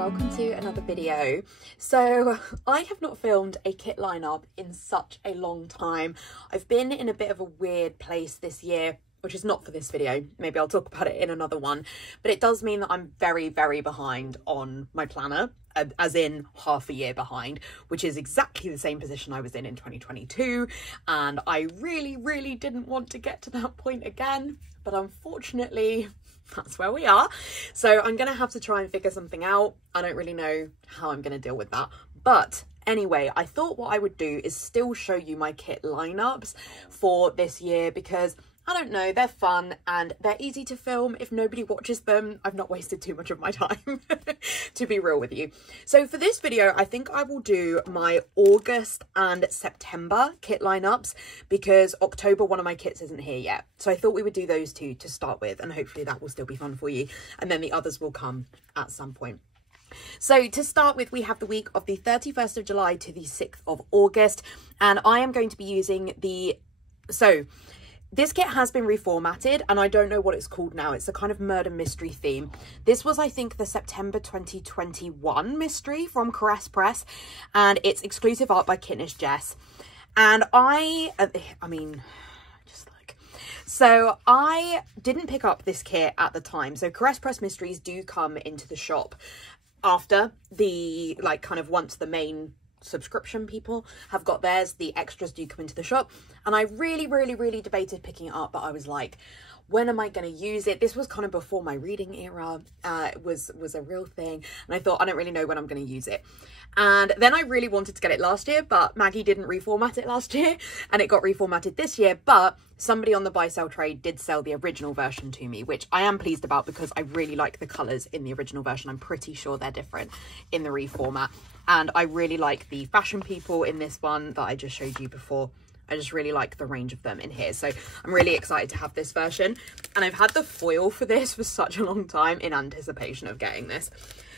welcome to another video. So I have not filmed a kit lineup in such a long time. I've been in a bit of a weird place this year, which is not for this video. Maybe I'll talk about it in another one, but it does mean that I'm very behind on my planner, as in half a year behind, which is exactly the same position I was in 2022. And I really didn't want to get to that point again, but unfortunately that's where we are. So I'm gonna have to try and figure something out. I don't really know how I'm gonna deal with that, but anyway, I thought what I would do is still show you my kit lineups for this year, because I don't know, they're fun and they're easy to film. If nobody watches them, I've not wasted too much of my time, to be real with you. So for this video, I think I will do my August and September kit lineups, because October, one of my kits isn't here yet. So I thought we would do those two to start with, and hopefully that will still be fun for you. And then the others will come at some point. So to start with, we have the week of the 31st of July to the 6th of August. And I am going to be using this kit has been reformatted and I don't know what it's called now. It's a kind of murder mystery theme. This was, I think, the September 2021 mystery from Caress Press, and it's exclusive art by Kitnish Jess. And I didn't pick up this kit at the time. So Caress Press mysteries do come into the shop after the, once the main subscription people have got theirs, the extras do come into the shop. And I really debated picking it up, but I was like, when am I going to use it? This was kind of before my reading era. It was a real thing, and I thought, I don't really know when I'm going to use it. And then I really wanted to get it last year, but Maggie didn't reformat it last year, and it got reformatted this year. But somebody on the buy sell trade did sell the original version to me, which I am pleased about, because I really like the colours in the original version. I'm pretty sure they're different in the reformat, and I really like the fashion people in this one that I just showed you before. I just really like the range of them in here. So I'm really excited to have this version. And I've had the foil for this for such a long time in anticipation of getting this.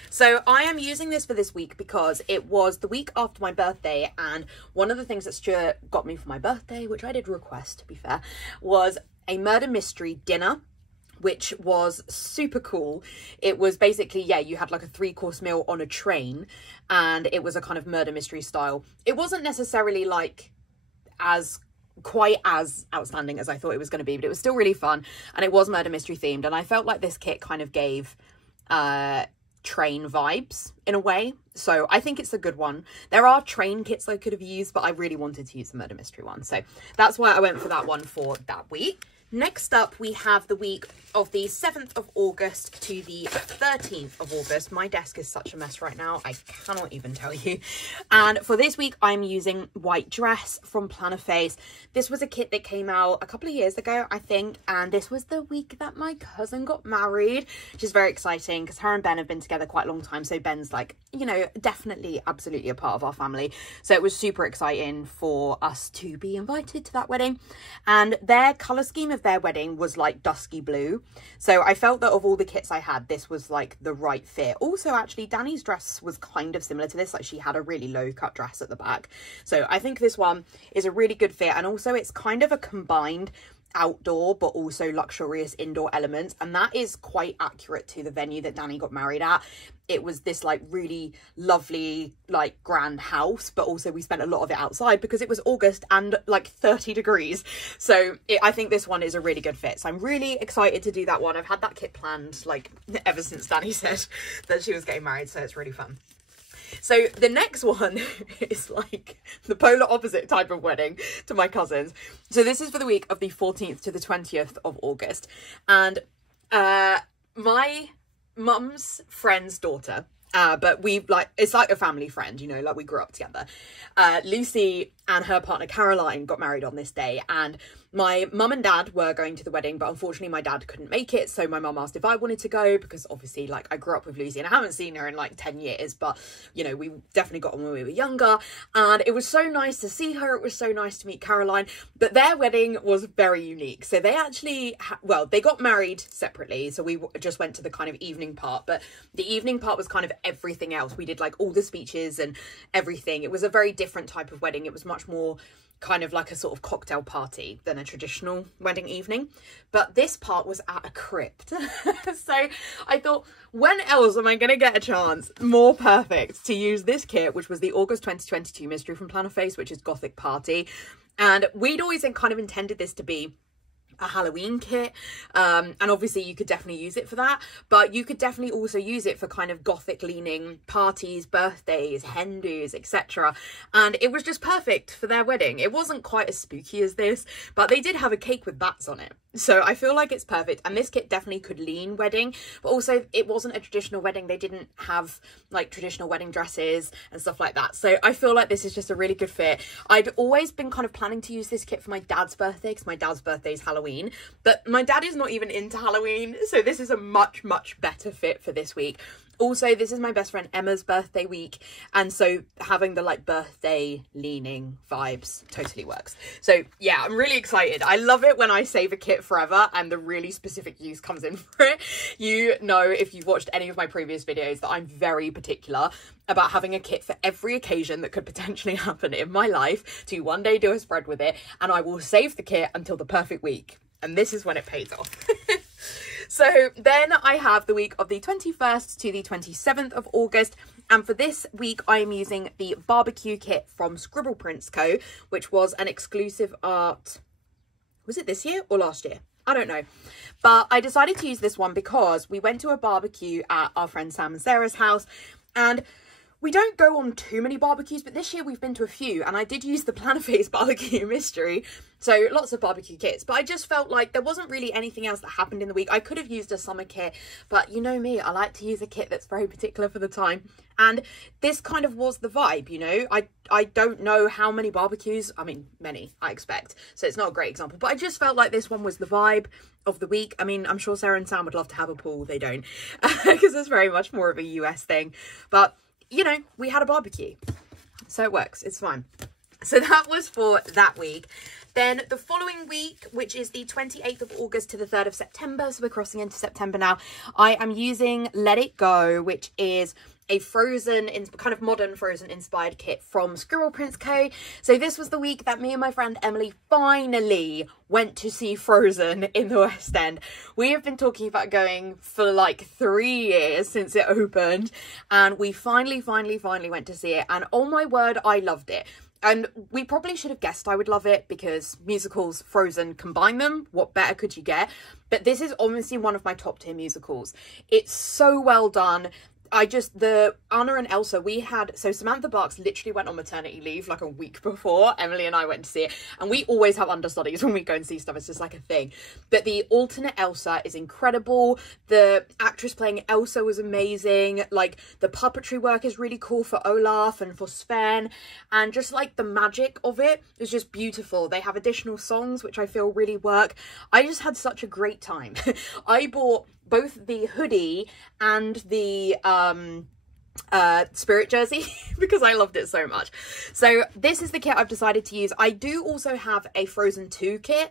So I am using this for this week because it was the week after my birthday. And one of the things that Stuart got me for my birthday, which I did request to be fair, was a murder mystery dinner, which was super cool. It was basically, yeah, you had like a 3-course meal on a train, and it was a kind of murder mystery style. It wasn't necessarily quite as outstanding as I thought it was going to be, but it was still really fun, and it was murder mystery themed, and I felt like this kit kind of gave train vibes in a way, so I think it's a good one. There are train kits I could have used, but I really wanted to use the murder mystery one, so that's why I went for that one for that week. Next up, we have the week of the 7th of August to the 13th of August. My desk is such a mess right now, I cannot even tell you. And for this week, I'm using White Dress from Plannerface. This was a kit that came out a couple of years ago, I think, and this was the week that my cousin got married, which is very exciting because her and Ben have been together quite a long time. So Ben's like, you know, definitely, absolutely a part of our family. So it was super exciting for us to be invited to that wedding. And their colour scheme of their wedding was like dusky blue, so I felt that of all the kits I had, this was like the right fit. Also, actually, Danny's dress was kind of similar to this, like she had a really low cut dress at the back, so I think this one is a really good fit. And also it's kind of a combined outdoor but also luxurious indoor elements, and that is quite accurate to the venue that Danny got married at. It was this like really lovely like grand house, but also we spent a lot of it outside because it was August and like 30 degrees. So I think this one is a really good fit, so I'm really excited to do that one. I've had that kit planned like ever since Danny said that she was getting married, so it's really fun. So the next one is like the polar opposite type of wedding to my cousin's. So this is for the week of the 14th to the 20th of August. And my mum's friend's daughter, but it's like a family friend, you know, like we grew up together. Lucy and her partner Caroline got married on this day, and my mum and dad were going to the wedding, but unfortunately my dad couldn't make it. So my mum asked if I wanted to go, because obviously like I grew up with Lucy and I haven't seen her in like 10 years, but you know, we definitely got on when we were younger, and it was so nice to see her. It was so nice to meet Caroline, but their wedding was very unique. So they actually, they got married separately. So we just went to the kind of evening part, but the evening part was kind of everything else. We did like all the speeches and everything. It was a very different type of wedding. It was much more kind of like a sort of cocktail party than a traditional wedding evening. But this part was at a crypt. So I thought, when else am I going to get a chance more perfect to use this kit, which was the August 2022 mystery from Plannerface, which is Gothic Party. And we'd always kind of intended this to be a Halloween kit, and obviously you could definitely use it for that, but you could definitely also use it for kind of gothic leaning parties, birthdays, hen dos, etc. And it was just perfect for their wedding. It wasn't quite as spooky as this, but they did have a cake with bats on it, so I feel like it's perfect. And this kit definitely could lean wedding, but also it wasn't a traditional wedding. They didn't have like traditional wedding dresses and stuff like that, so I feel like this is just a really good fit. I'd always been kind of planning to use this kit for my dad's birthday, because my dad's birthday is Halloween, but my dad is not even into Halloween, so this is a much better fit for this week. Also, this is my best friend Emma's birthday week, and so having the like birthday leaning vibes totally works. So yeah, I'm really excited. I love it when I save a kit forever and the really specific use comes in for it. You know, if you've watched any of my previous videos, that I'm very particular about having a kit for every occasion that could potentially happen in my life, to one day do a spread with it, and I will save the kit until the perfect week. And this is when it pays off. So then I have the week of the 21st to the 27th of August. And for this week, I am using the barbecue kit from Scribble Prints Co., which was an exclusive art. Was it this year or last year? I don't know. But I decided to use this one because we went to a barbecue at our friend Sam and Sarah's house, and we don't go on too many barbecues, but this year we've been to a few, and I did use the Plannerface barbecue mystery, so lots of barbecue kits, but I just felt like there wasn't really anything else that happened in the week. I could have used a summer kit, but you know me, I like to use a kit that's very particular for the time, and this kind of was the vibe, you know. I don't know how many barbecues, I mean many, I expect, so it's not a great example, but I just felt like this one was the vibe of the week. I mean, I'm sure Sarah and Sam would love to have a pool, they don't, because it's very much more of a US thing, but you know, we had a barbecue, so it works, it's fine. So that was for that week. Then the following week, which is the 28th of August to the 3rd of September, so we're crossing into September now, I am using Let It Go, which is a Frozen, kind of modern Frozen inspired kit from Scribble Prints Co. So this was the week that me and my friend Emily finally went to see Frozen in the West End. We have been talking about going for like 3 years since it opened, and we finally went to see it, and oh my word, I loved it. And we probably should have guessed I would love it, because musicals, Frozen, combine them. What better could you get? But this is honestly one of my top tier musicals. It's so well done. The Anna and Elsa, so Samantha Barks literally went on maternity leave like a week before Emily and I went to see it, and we always have understudies when we go and see stuff. It's just like a thing. But the alternate Elsa is incredible. The actress playing Elsa was amazing. Like, the puppetry work is really cool for Olaf and for Sven, and just like the magic of it is just beautiful. They have additional songs which I feel really work. I just had such a great time. I bought both the hoodie and the spirit jersey because I loved it so much. So this is the kit I've decided to use. I do also have a Frozen 2 kit,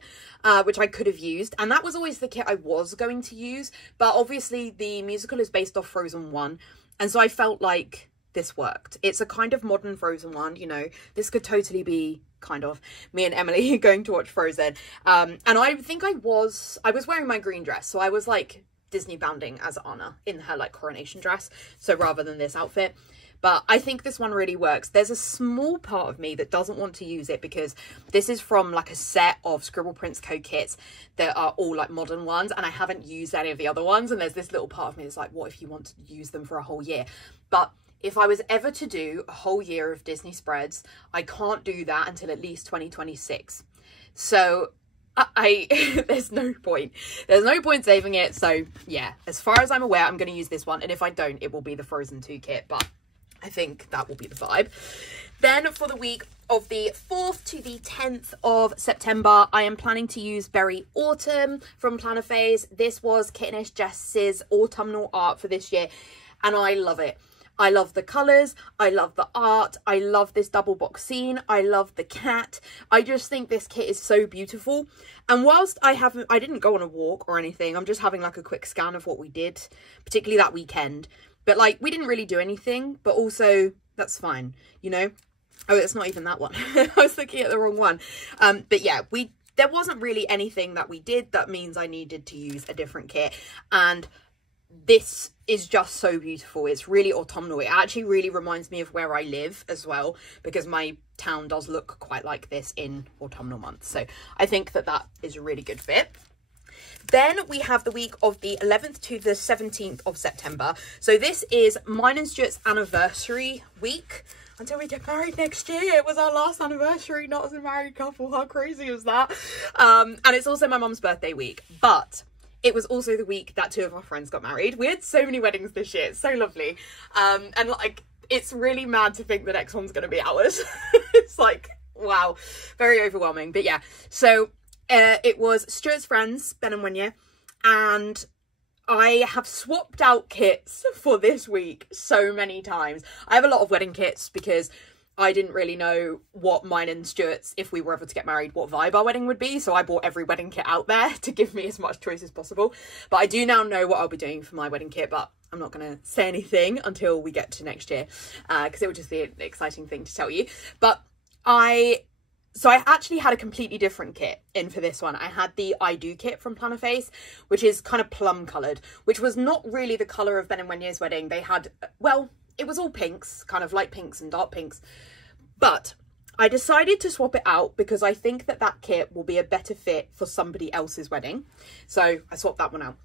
which I could have used, and that was always the kit I was going to use, but obviously the musical is based off Frozen 1, and so I felt like this worked. It's a kind of modern Frozen 1, you know. This could totally be kind of me and Emily going to watch Frozen, and I think I was wearing my green dress, so I was like Disney bounding as Anna in her like coronation dress, so rather than this outfit. But I think this one really works. There's a small part of me that doesn't want to use it because this is from like a set of Scribble Prints Co kits that are all like modern ones, and I haven't used any of the other ones, and there's this little part of me that's like, what if you want to use them for a whole year? But if I was ever to do a whole year of Disney spreads, I can't do that until at least 2026. So there's no point saving it. So yeah, as far as I'm aware, I'm going to use this one, and if I don't, it will be the Frozen 2 kit, but I think that will be the vibe. Then for the week of the 4th to the 10th of September, I am planning to use Berry Autumn from Plannerface. This was Kittenish Jess's autumnal art for this year, and I love it. I love the colours, I love the art, I love this double box scene, I love the cat. I just think this kit is so beautiful. And whilst I didn't go on a walk or anything, I'm just having like a quick scan of what we did, particularly that weekend. But like, we didn't really do anything, but also that's fine, you know? Oh, it's not even that one. I was looking at the wrong one. But yeah, there wasn't really anything that we did that means I needed to use a different kit. And this is just so beautiful. It's really autumnal. It actually really reminds me of where I live as well, because my town does look quite like this in autumnal months. So I think that that is a really good fit. Then we have the week of the 11th to the 17th of September. So this is mine and Stuart's anniversary week until we get married next year. It was our last anniversary, not as a married couple. How crazy was that? And it's also my mum's birthday week, but it was also the week that 2 of our friends got married. We had so many weddings this year. It's so lovely. And like, it's really mad to think the next one's going to be ours. It's like, wow, very overwhelming. But yeah, so it was Stuart's friends, Ben and Wenya, and I have swapped out kits for this week so many times. I have a lot of wedding kits because I didn't really know what mine and Stuart's, if we were ever to get married, what vibe our wedding would be. So I bought every wedding kit out there to give me as much choice as possible. But I do now know what I'll be doing for my wedding kit, but I'm not going to say anything until we get to next year, because it would just be an exciting thing to tell you. But So I actually had a completely different kit in for this one. I had the I Do kit from Plannerface, which is kind of plum coloured, which was not really the colour of Ben and Wenya's wedding. They had, well, it was all pinks, kind of light pinks and dark pinks. But I decided to swap it out because I think that that kit will be a better fit for somebody else's wedding. So I swapped that one out.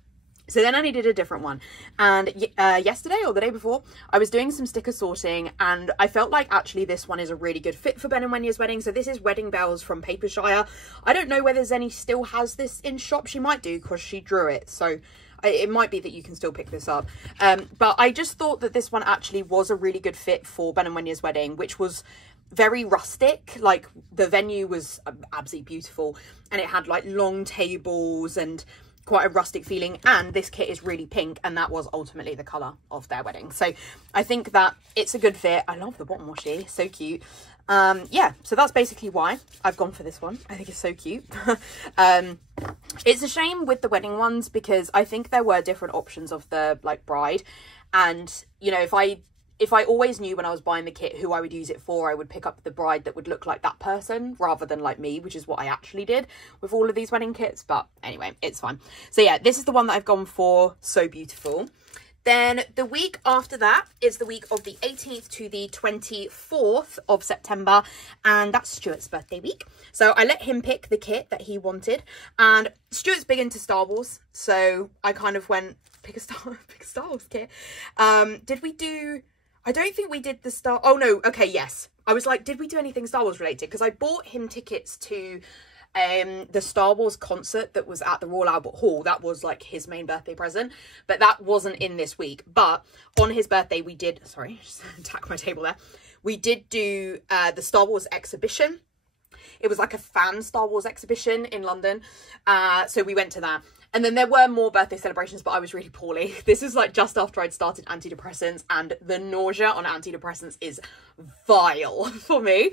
So then I needed a different one, and yesterday or the day before I was doing some sticker sorting, and I felt like actually this one is a really good fit for Ben and Wenya's wedding. So this is Wedding Bells from Papershire. I don't know whether Zenny still has this in shop. She might do because she drew it, so it might be that you can still pick this up. But I just thought that this one actually was a really good fit for Ben and Wenya's wedding, which was very rustic. Like, the venue was absolutely beautiful, and it had like long tables and quite a rustic feeling, and this kit is really pink, and that was ultimately the colour of their wedding. So I think that it's a good fit. I love the bottom washi, so cute. Yeah, so that's basically why I've gone for this one. I think it's so cute. It's a shame with the wedding ones because I think there were different options of the like bride, and you know, if I always knew when I was buying the kit who I would use it for, I would pick up the bride that would look like that person rather than like me, which is what I actually did with all of these wedding kits. But anyway, it's fine. So yeah, this is the one that I've gone for. So beautiful. Then the week after that is the week of the 18th to the 24th of September, and that's Stuart's birthday week. So I let him pick the kit that he wanted, and Stuart's big into Star Wars, so I kind of went, pick a Star Wars kit. Did we do... I don't think we did the Star... Oh, no. Okay, yes. I was like, did we do anything Star Wars related? Because I bought him tickets to the Star Wars concert that was at the Royal Albert Hall. That was like his main birthday present. But that wasn't in this week. But on his birthday, we did... Sorry, just attack my table there. We did do the Star Wars exhibition. It was like a fan Star Wars exhibition in London. So we went to that. And then there were more birthday celebrations, but I was really poorly. This is like just after I'd started antidepressants, and the nausea on antidepressants is vile for me.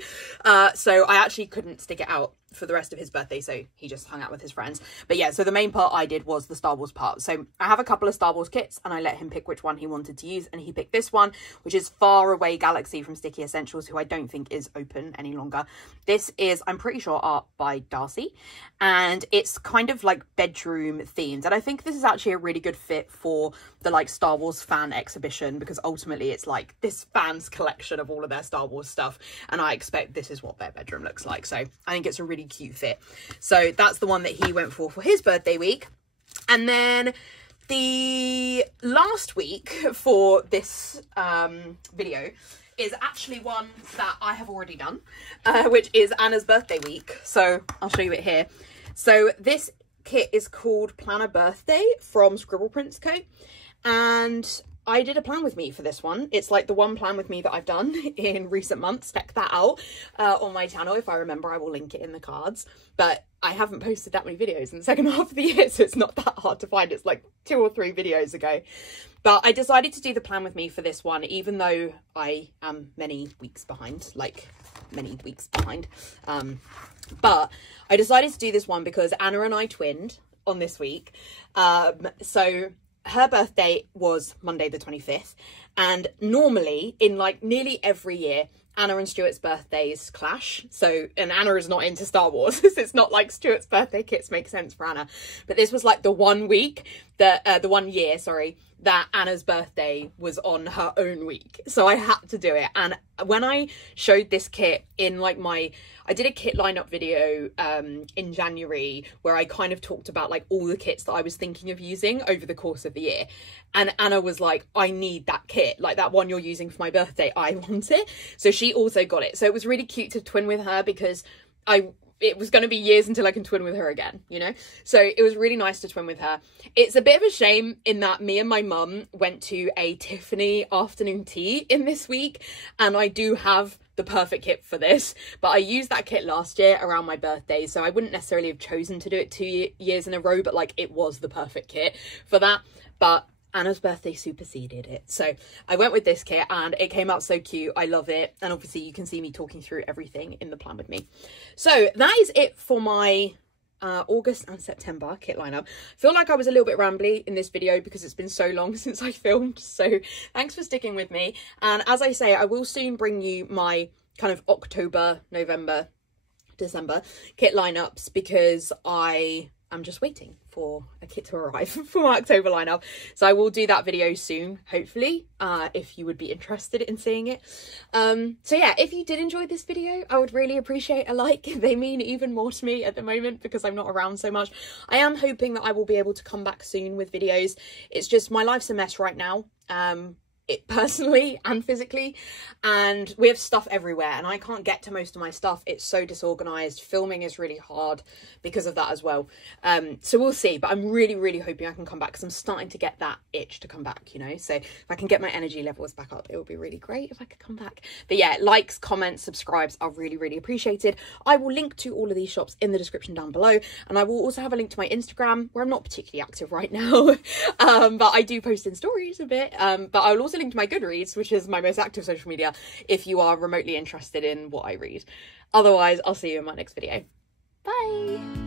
So I actually couldn't stick it out for the rest of his birthday, so he just hung out with his friends. But yeah, so the main part I did was the Star Wars part. So I have a couple of Star Wars kits, and I let him pick which one he wanted to use, and he picked this one, which is Far Away Galaxy from Sticky Essentials, who I don't think is open any longer. This is, I'm pretty sure, art by Darcy, and it's kind of like bedroom themed, and I think this is actually a really good fit for the like Star Wars fan exhibition, because ultimately it's like this fans collection of all of their Star Wars stuff, and I expect this is what their bedroom looks like. So I think it's a really cute fit. So that's the one that he went for his birthday week. And then the last week for this video is actually one that I have already done, which is Anna's birthday week. So I'll show you it here. So this kit is called Planner Birthday from Scribble Prints Co. And I did a plan with me for this one. It's like the one plan with me that I've done in recent months. Check that out on my channel. If I remember, I will link it in the cards. But I haven't posted that many videos in the second half of the year, so it's not that hard to find. It's like 2 or 3 videos ago. But I decided to do the plan with me for this one, even though I am many weeks behind, like many weeks behind. But I decided to do this one because Anna and I twinned on this week. So her birthday was Monday the 25th, and normally in like nearly every year Anna and Stuart's birthdays clash. So, and Anna is not into Star Wars. It's not like Stuart's birthday kits make sense for Anna. But this was like the 1 week that, the 1 year, sorry, that Anna's birthday was on her own week. So I had to do it. And when I showed this kit in like I did a kit lineup video in January where I kind of talked about like all the kits that I was thinking of using over the course of the year. And Anna was like, I need that kit, like that one you're using for my birthday, I want it. So she also got it. So it was really cute to twin with her because it was going to be years until I can twin with her again, you know? So it was really nice to twin with her. It's a bit of a shame in that me and my mum went to a Tiffany afternoon tea in this week, and I do have the perfect kit for this, but I used that kit last year around my birthday, so I wouldn't necessarily have chosen to do it 2 years in a row, but like it was the perfect kit for that. But Anna's birthday superseded it. So I went with this kit and it came out so cute. I love it. And obviously you can see me talking through everything in the plan with me. So that is it for my August and September kit lineup. I feel like I was a little bit rambly in this video because it's been so long since I filmed. So thanks for sticking with me. And as I say, I will soon bring you my kind of October, November, December kit lineups because I am just waiting for a kit to arrive for my October lineup. So I will do that video soon, hopefully, if you would be interested in seeing it. So yeah, if you did enjoy this video, I would really appreciate a like. They mean even more to me at the moment because I'm not around so much. I am hoping that I will be able to come back soon with videos. It's just my life's a mess right now. It personally and physically, and we have stuff everywhere and I can't get to most of my stuff. It's so disorganized. Filming is really hard because of that as well. So we'll see, but I'm really hoping I can come back because I'm starting to get that itch to come back, you know. So if I can get my energy levels back up, it would be really great if I could come back. But yeah, likes, comments, subscribes are really appreciated. I will link to all of these shops in the description down below, and I will also have a link to my Instagram where I'm not particularly active right now, but I do post in stories a bit. But I will also link to my Goodreads, which is my most active social media, if you are remotely interested in what I read. Otherwise, I'll see you in my next video. Bye!